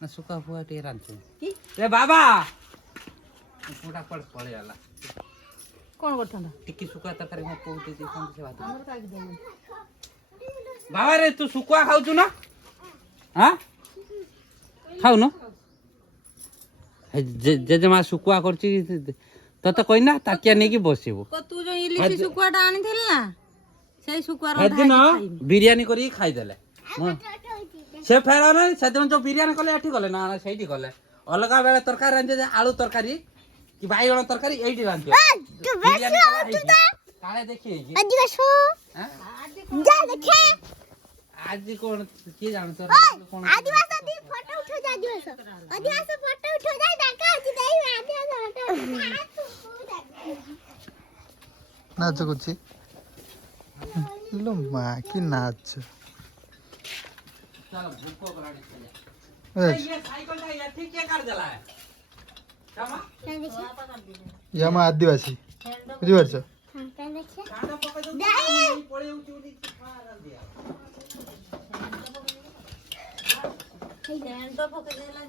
ना सुका हुआ टे रांचो কি ए बाबा पूरा पड़े वाला কোন করছন্তা टिक्की सुका तरकारी में पौते दे कोन से बात আমার কাকে দেব बाबा रे तू सुकुआ खाऊ ना हां खाऊ न जेजेमा सुकुआ करची तते कहि ना ताकिया नै कि बसिबो কো তুই যে ইলিশি শুকুয়াটা আনিছিল না সেই শুকুয়ার হেদিন বিরিয়ানি করি খাই দেলে से फेरा ना सेदिन जो बिरयानी कले एठी गले ना सेठी गले अलगा बेले तरकारी रांधे आलू तरकारी कि बाईगण तरकारी एठी रांधे बिरयानी काले देखि आज बसो हां जा देखे आज कोन की जान तो कोन आदिवासी दी फोटो उठो जा आदिवासी फोटो उठो जा देखा आज देई आदिवासी फोटो नाच कुछ लो मां की नाच चलो भूको कराड़ी चले ये साइकिल का ये ठीक के कर देला है क्षमा यामा आदिवासी बुझी पारछ हां देखिए कांडा पका दो नहीं पड़े उठी मार दिया तो पका देला